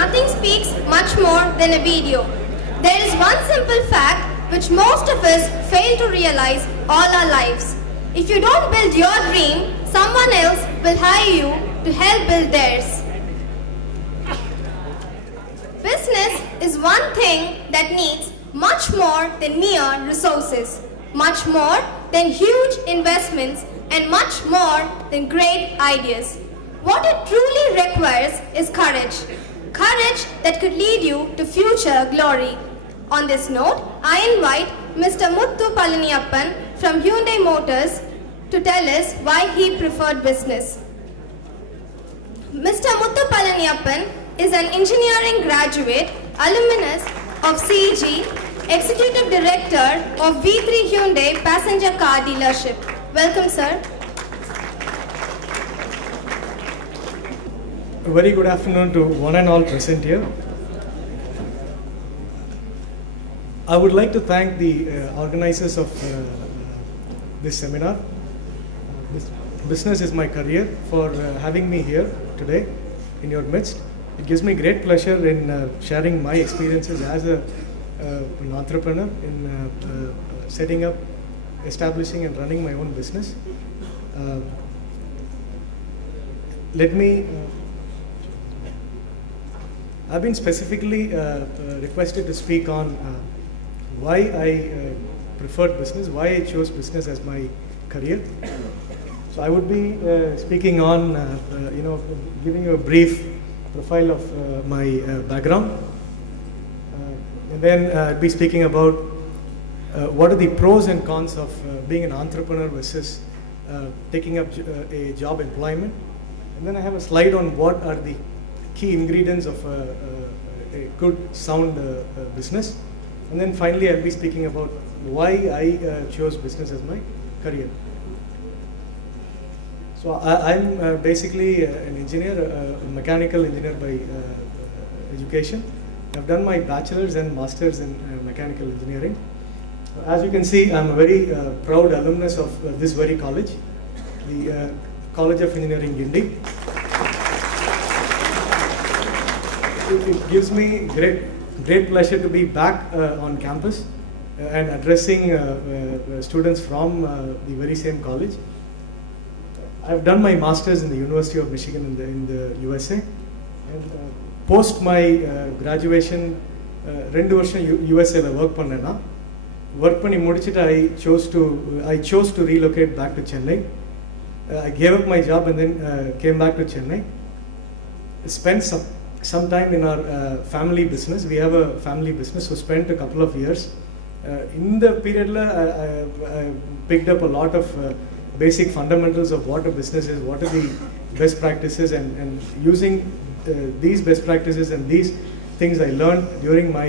nothing speaks much more than a video. There is one simple fact which most of us fail to realize all our lives. If you don't build your dream, someone else will hire you to help build theirs. Business is one thing that needs much more than mere resources, much more than huge investments, and much more than great ideas. What it truly requires is courage. Courage that could lead you to future glory. On this note, I invite Mr. Muthu Palaniyappan from Hyundai Motors to tell us why he preferred business. Mr. Muthu Palaniyappan is an engineering graduate, alumnus of CEG, Executive Director of V3 Hyundai Passenger Car Dealership. Welcome, sir. A very good afternoon to one and all present here. I would like to thank the organizers of this seminar. Business is my career, for having me here today in your midst. It gives me great pleasure in sharing my experiences as an entrepreneur in setting up, establishing and running my own business. I've been specifically requested to speak on why I preferred business, why I chose business as my career. So I would be speaking on, giving you a brief profile of my background. And then I'd be speaking about what are the pros and cons of being an entrepreneur versus taking up a job employment. And then I have a slide on what are the key ingredients of a good, sound business. And then finally, I'll be speaking about why I chose business as my career. So I'm basically an engineer, a mechanical engineer by education. I've done my bachelor's and master's in mechanical engineering. As you can see, I'm a very proud alumnus of this very college, the College of Engineering, Guindy. It gives me great pleasure to be back on campus and addressing students from the very same college. I've done my master's in the University of Michigan in the USA. And post my graduation, 2 வருஷம் USAல work பண்ணேன்னா, work பண்ணி முடிச்சிட்டு I chose to relocate back to Chennai. I gave up my job and then came back to Chennai. Spent some time in our family business. We have a family business, so spent a couple of years. In the period, I picked up a lot of basic fundamentals of what a business is, what are the best practices, and using these best practices and these things I learned during my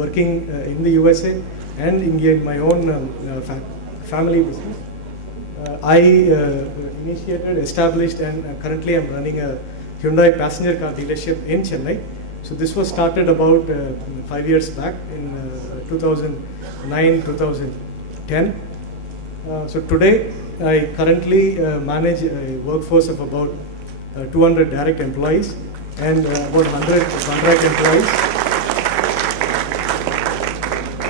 working in the USA and in my own family business. I initiated, established, and currently I'm running a Hyundai passenger car dealership in Chennai. So this was started about 5 years back in 2009, 2010. So today I currently manage a workforce of about 200 direct employees and about 100 contract employees.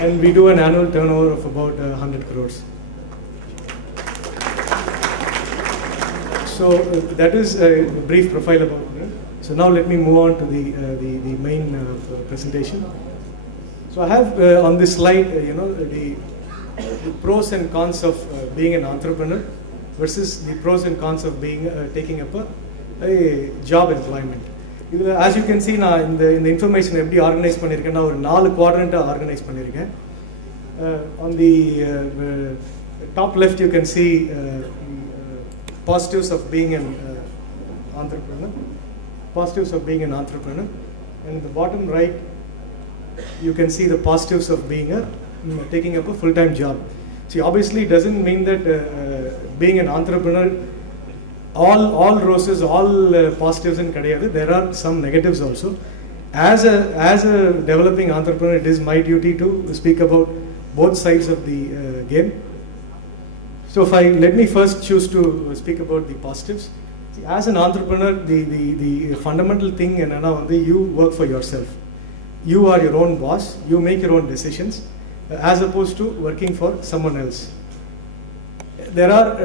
And we do an annual turnover of about 100 crores. So that is a brief profile about me. So now let me move on to the main presentation. So I have on this slide, the pros and cons of being an entrepreneur versus the pros and cons of being taking up a job employment. As you can see, நான் இந்த information எப்படி organize பண்ணிருக்கேன்னா ஒரு 4 quadrant organize பண்ணிருக்கேன். On the top left you can see positives of being an entrepreneur. Positives of being an entrepreneur. And in the bottom right you can see the positives of being taking up a full-time job. See, obviously it doesn't mean that being an entrepreneur all roses, all positives and kadayadu. There are some negatives also. As a developing entrepreneur, it is my duty to speak about both sides of the game. So let me first choose to speak about the positives. As an entrepreneur, the fundamental thing is you work for yourself. You are your own boss, you make your own decisions, as opposed to working for someone else. There are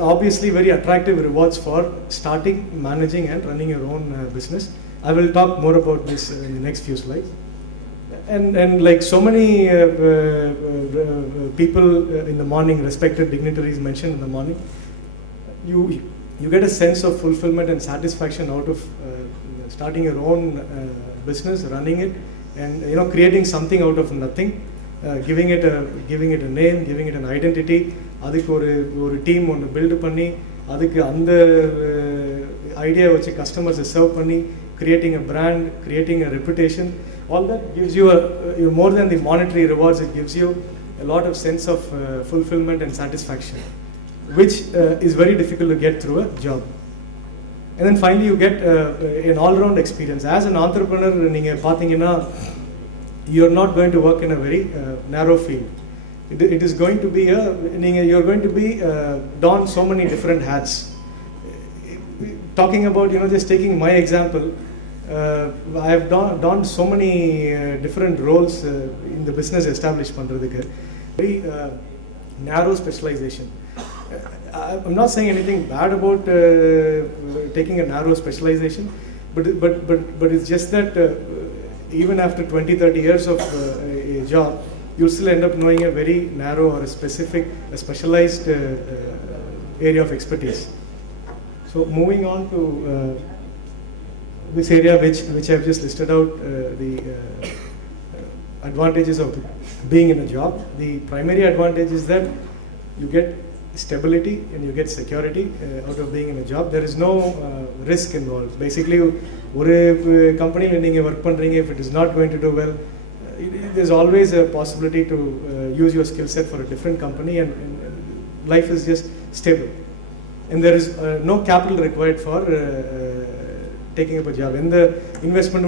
obviously very attractive rewards for starting, managing and running your own business. I will talk more about this in the next few slides. And like so many people in the morning, respected dignitaries mentioned in the morning, you get a sense of fulfillment and satisfaction out of starting your own business, running it, and creating something out of nothing, giving it a name, giving it an identity. அதுக்கு ஒரு team ஒன்று build பண்ணி அதுக்கு அந்த idea வச்சு கஸ்டமர்ஸை serve பண்ணி creating a brand, creating a reputation, all that gives you more than the monetary rewards. It gives you a lot of sense of fulfillment and satisfaction, which is very difficult to get through a job. And then finally you get an all-round experience. As an entrepreneur, you're not going to work in a very narrow field. It is going to be you're going to be don so many different hats. Talking about just taking my example, I have done so many different roles in the business established pandradhukku. Very narrow specialization. I'm not saying anything bad about taking a narrow specialization, but it's just that even after 20-30 years of a job, you'll still end up knowing a very narrow or a specialized area of expertise. So moving on to this area which I've just listed out, the advantages of being in a job. The primary advantage is that you get stability and you get security out of being in a job. There is no risk involved. Basically, one company when you work pandringa, if it is not going to do well, there's always a possibility to use your skill set for a different company, and life is just stable. And there is no capital required for taking up a job. And the investment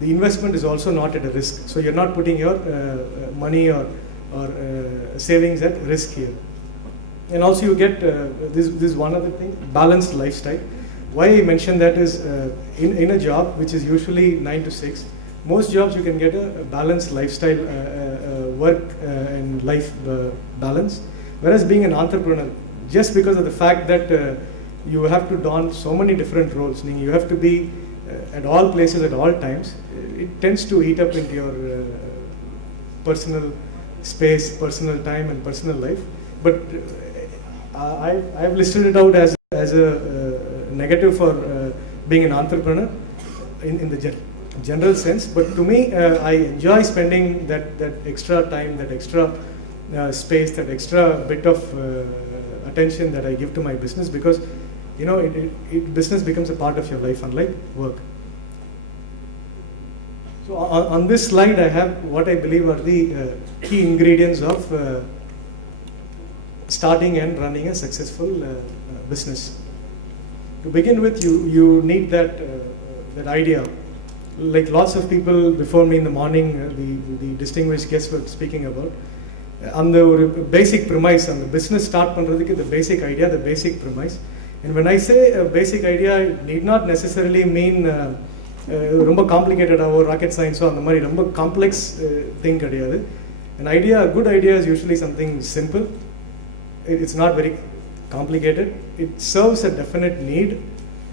the investment is also not at a risk. So you're not putting your money or savings at risk here. And also you get this one other thing, balanced lifestyle. Why I mention that is in a job which is usually 9 to 6, most jobs you can get a balanced lifestyle, work and life balance. Whereas being an entrepreneur, just because of the fact that you have to don so many different roles, meaning you have to be at all places at all times, it tends to eat up into your personal space, personal time and personal life. But I've listed it out as a negative for being an entrepreneur in the general sense. But to me, I enjoy spending that extra time, that extra space, that extra bit of attention that I give to my business, because business becomes a part of your life, unlike work. So on this slide, I have what I believe are the key ingredients of starting and running a successful business. To begin with, you need that idea. Like lots of people before me in the morning, the distinguished guests were speaking about, on the basic premise, on the business start pandradhukku, the basic idea, the basic premise. And when I say a basic idea, it need not necessarily mean ரொம்ப complicated or rocket science or அந்த மாதிரி ரொம்ப complex thing கிடையாது. An idea, a good idea is usually something simple. It's not very complicated. It serves a definite need.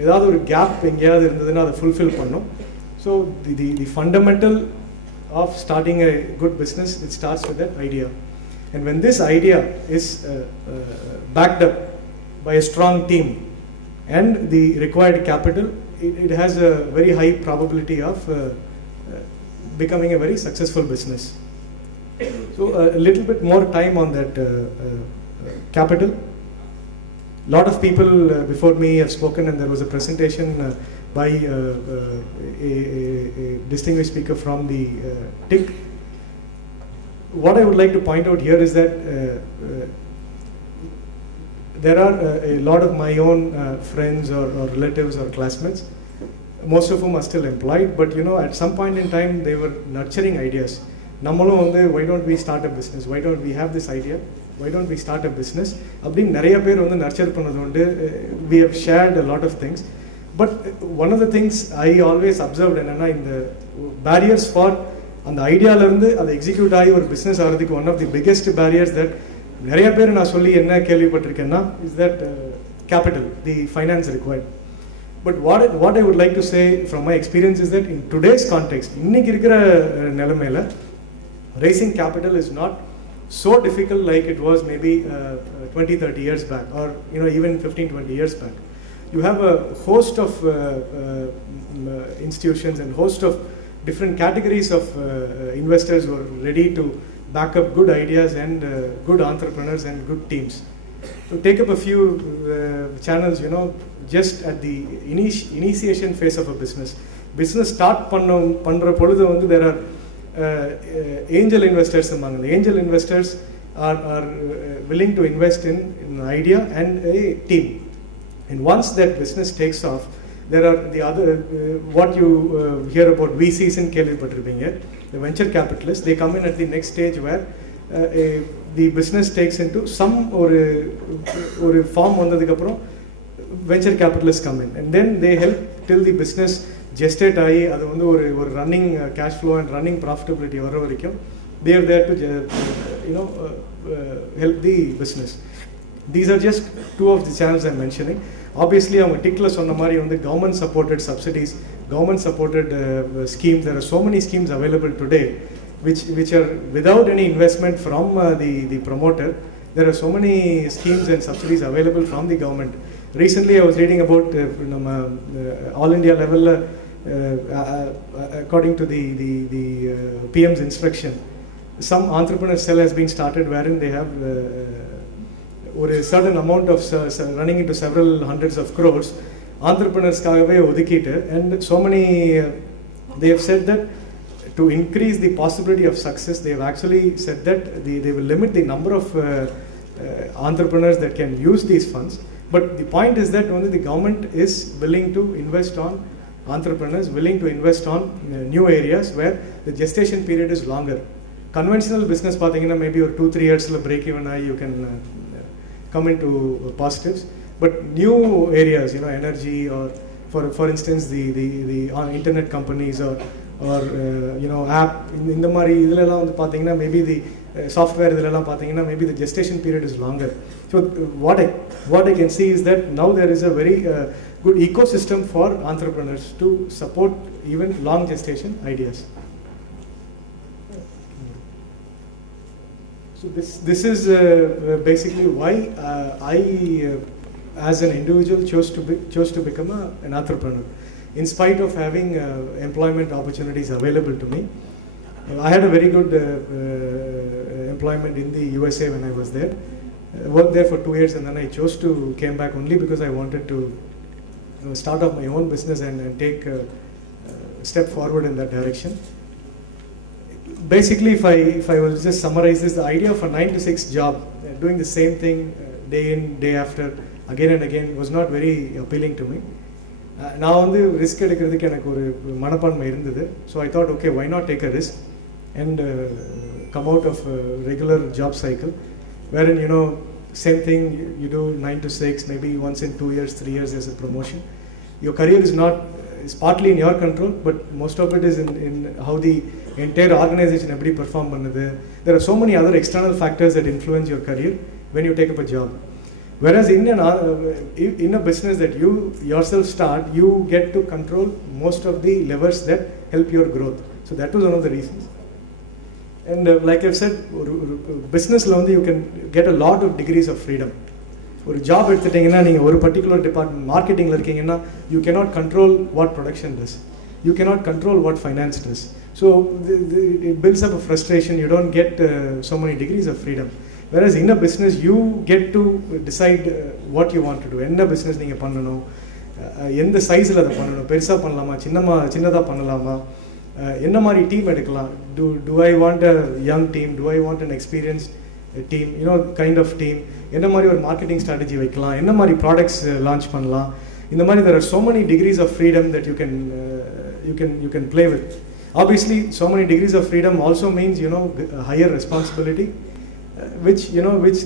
ஏதாவது ஒரு gap எங்கேயாவது இருந்ததுன்னா அதை fulfill பண்ணும். So the fundamental of starting a good business, it starts with that idea. And when this idea is backed up by a strong team and the required capital, it has a very high probability of becoming a very successful business. So a little bit more time on that capital. A lot of people before me have spoken, and there was a presentation by a distinguished speaker from the TIC. What I would like to point out here is that there are a lot of my own friends or relatives or classmates, most of whom are still employed, but at some point in time they were nurturing ideas. Why don't we start a business? Why don't we have this idea? why don't we start a business அப்படின்னு நிறைய பேர் வந்து nurture பண்ணது உண்டு. We have shared a lot of things, but one of the things I always observed என்னன்னா இந்த barriers for அந்த ஐடியாவிலேருந்து அதை எக்ஸிக்யூட் ஆகி ஒரு பிஸ்னஸ் ஆகிறதுக்கு one of the biggest barriers that நிறைய பேர் நான் சொல்லி என்ன கேள்விப்பட்டிருக்கேன்னா is that capital, the finance required. But what I would like to say from my experience is that in today's context, இன்னைக்கு இருக்கிற நிலைமையில் raising capital is not so difficult like it was maybe 20-30 years back, or even 15-20 years back. You have a host of institutions and host of different categories of investors who are ready to back up good ideas and good entrepreneurs and good teams. To take up a few channels, just at the initiation phase of a business start பண்ற பொழுது வந்து there are angel investors among the angel investors are willing to invest in an idea and a team, and once that business takes off, there are the other what you hear about VCs in kelvi pattirpinga, the venture capitalists. They come in at the next stage where the business takes into some or form vandadukku appuram venture capitalists come in, and then they help till the business gestate ஆகி அது வந்து ஒரு running cash flow and running profitability வர வரைக்கும் they are there to help the business. These are just two of the channels I'm mentioning. Obviously அவங்க டிக்ல சொன்ன மாதிரி வந்து government supported subsidies, government supported schemes. There are so many schemes available today which are without any investment from the promoter. There are so many schemes and subsidies available from the government. Recently I was reading about all India level, according to the PM's instruction, some entrepreneur cell has been started wherein they have or a certain amount of running into several hundreds of crores entrepreneurs kagave odikite, and so many they have said that to increase the possibility of success, they have actually said that they will limit the number of entrepreneurs that can use these funds. But the point is that only the government is willing to invest on entrepreneurs, willing to invest on new areas where the gestation period is longer. Conventional business pathina maybe or 2-3 years la break even you can come into positives, but new areas, energy, or for instance the internet companies or app in the mari idella vandu pathina maybe the software idella pathina maybe the gestation period is longer. So what I can see is that now there is a very good ecosystem for entrepreneurs to support even long gestation ideas. So this is basically why I as an individual chose to become an entrepreneur, in spite of having employment opportunities available to me. I had a very good employment in the USA when I was there. I worked there for 2 years, and then I chose to came back only because I wanted to start off my own business and take a step forward in that direction. Basically, if I was just summarize this, the idea of a 9 to 6 job, doing the same thing day in day after again and again, was not very appealing to me. நான் வந்து risk எடுக்கிறதுக்கு எனக்கு ஒரு மனப்பான்மை இருந்தது. So I thought okay, why not take a risk and come out of regular job cycle wherein same thing you do 9 to 6, maybe once in 2 years 3 years there's a promotion. Your career is partly in your control, but most of it is in how the entire organization எப்படி perform பண்ணுது. There are so many other external factors that influence your career when you take up a job. Whereas in a business that you yourself start, you get to control most of the levers that help your growth. So that was one of the reasons. And like I've said, business la you can get a lot of degrees of freedom. ஒரு job எடுத்துட்டீங்கன்னா நீங்கள் ஒரு particular department மார்க்கெட்டிங்கில் இருக்கீங்கன்னா you cannot control what production does, you cannot control what finance does. So it builds up a frustration. You don't get so many degrees of freedom. Whereas in a business you get to decide what you want to do. என்ன business நீங்கள் பண்ணணும், எந்த சைஸில் அதை பண்ணணும், பெருசாக பண்ணலாமா, சின்னதாக பண்ணலாமா, என்ன மாதிரி டீம் எடுக்கலாம், do I want a young team, do I want an experienced team, kind of team, என்ன மாதிரி ஒரு மார்க்கெட்டிங் ஸ்ட்ராட்டஜி வைக்கலாம், என்ன மாதிரி ப்ராடக்ட்ஸ் லான்ச் பண்ணலாம். இந்த மாதிரி there are so many degrees of freedom that you can play with. Obviously so many degrees of freedom also means higher responsibility, which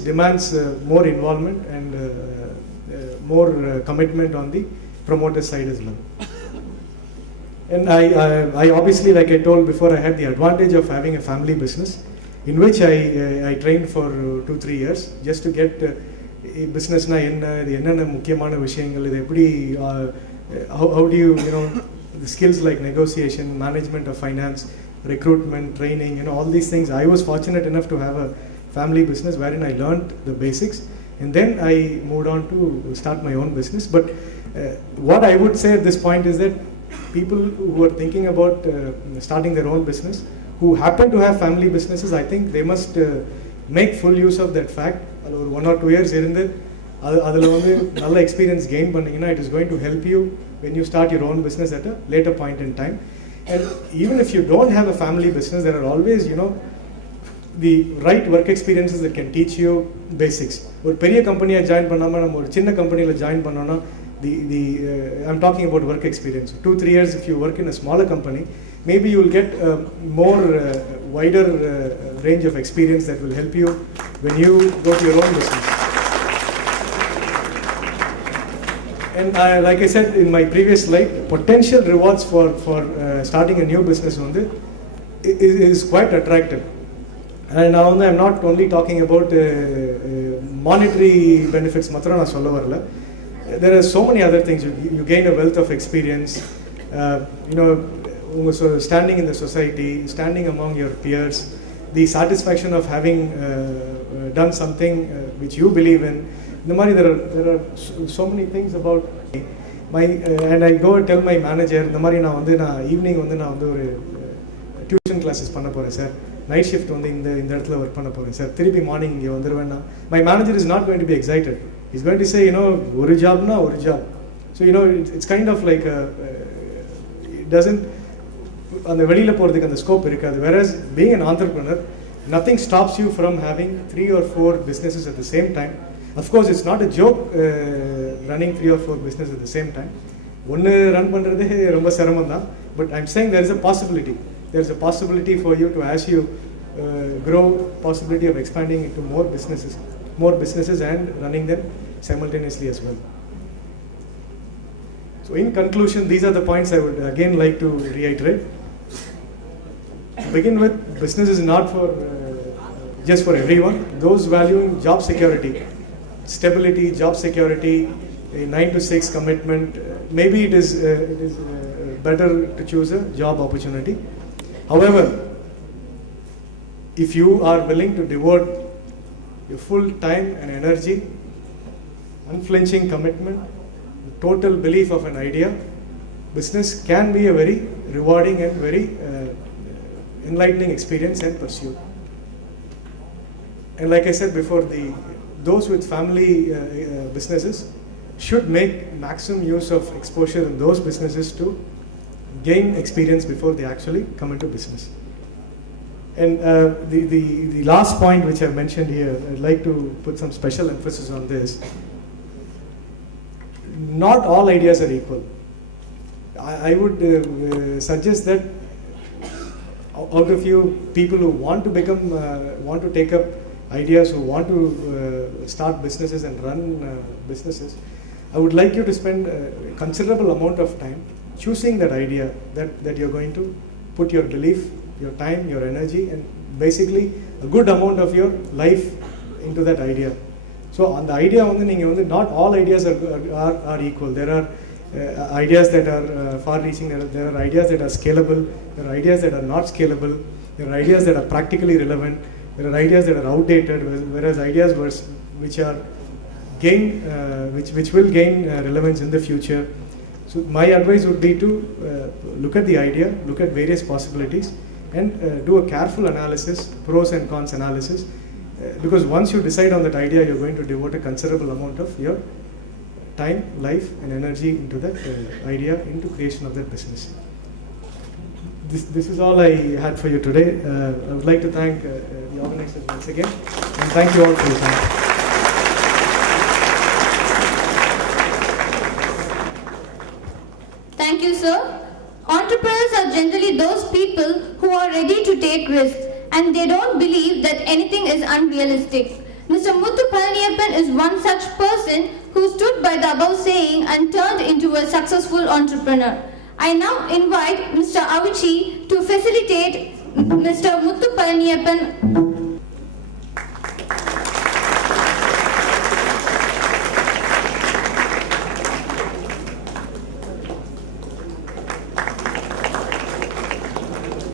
demands more involvement and more commitment on the promoter side as well. And I obviously, like I told before, I had the advantage of having a family business in which I trained for 2-3 years just to get business na enna mukkiyamaana vishayangal idu eppadi how do you the skills like negotiation, management of finance, recruitment, training, all these things. I was fortunate enough to have a family business wherein I learned the basics, and then I moved on to start my own business. But what I would say at this point is that people who are thinking about starting their own business, who happen to have family businesses, I think they must make full use of that fact. 1 or 2 years irundhu adula vandu nalla experience gain panningina, it is going to help you when you start your own business at a later point in time. And even if you don't have a family business, there are always the right work experiences that can teach you basics. Or periya company join pannama nam or chinna company la join pannona, I'm talking about work experience. 2-3 years if you work in a smaller company, maybe you will get more wider range of experience that will help you when you go to your own business. And like I said in my previous slide, potential rewards for starting a new business is quite attractive. And now I'm not only talking about monetary benefits matra na solla varala. There are so many other things. You gain a wealth of experience, standing in the society, standing among your peers, the satisfaction of having done something which you believe in. There are so many things about my and I go and tell my manager, na evening na tuition classes panna poren sir, night shift இந்த இடத்துல work பண்ண போறேன் sir, திருப்பி morning இங்கே வந்துருவேன்னா, my manager is not going to be excited. He's going to say, ஒரு ஜாப்னா ஒரு job. So it's kind of like it doesn't, அந்த வெளியில போறதுக்கு அந்த ஸ்கோப் இருக்காது. Whereas being an entrepreneur, nothing stops you from having 3 or 4 businesses at the same time. Of course, it's not a joke running 3 or 4 businesses at the same time. ஒன்று run பண்ணுறது ரொம்ப சிரமம் தான். But I'm saying there is a possibility. There is a possibility for you to, as you grow, possibility of expanding into more businesses and running them simultaneously as well. So in conclusion, these are the points I would again like to reiterate. To begin with, business is not for just for everyone. Those valuing job security, stability, job security, a 9 to 6 commitment, maybe it is better to choose a job opportunity. However, if you are willing to devote your full time and energy, unflinching commitment, total belief of an idea, business can be a very rewarding and very enlightening experience and pursuit. And like I said before, those with family businesses should make maximum use of exposure in those businesses to gain experience before they actually come into business. And the last point which I've mentioned here, I'd like to put some special emphasis on this. Not all ideas are equal. I would suggest that out of you people who want to take up ideas, who want to start businesses and run businesses, I would like you to spend a considerable amount of time choosing that idea that you're going to put your belief, your time, your energy, and basically a good amount of your life into that idea. So on the idea, not all ideas are equal. There are ideas that are far-reaching. There are ideas that are scalable. There are ideas that are not scalable. There are ideas that are practically relevant. There are ideas that are outdated. Whereas ideas which will gain relevance in the future. So my advice would be to look at the idea, look at various possibilities, and do a careful analysis, pros and cons analysis, because once you decide on that idea, you're going to devote a considerable amount of your time, life, and energy into that idea, into creation of that business. This is all I had for you today. I would like to thank the organizers once again, and thank you all for your time. Thank you, sir. Entrepreneurs are generally those people who are ready to take risks and they don't believe that anything is unrealistic. Mr. Muthu Palaniappan is one such person who stood by the above saying and turned into a successful entrepreneur. I now invite Mr. Avichi to facilitate Mr. Muthu Palaniappan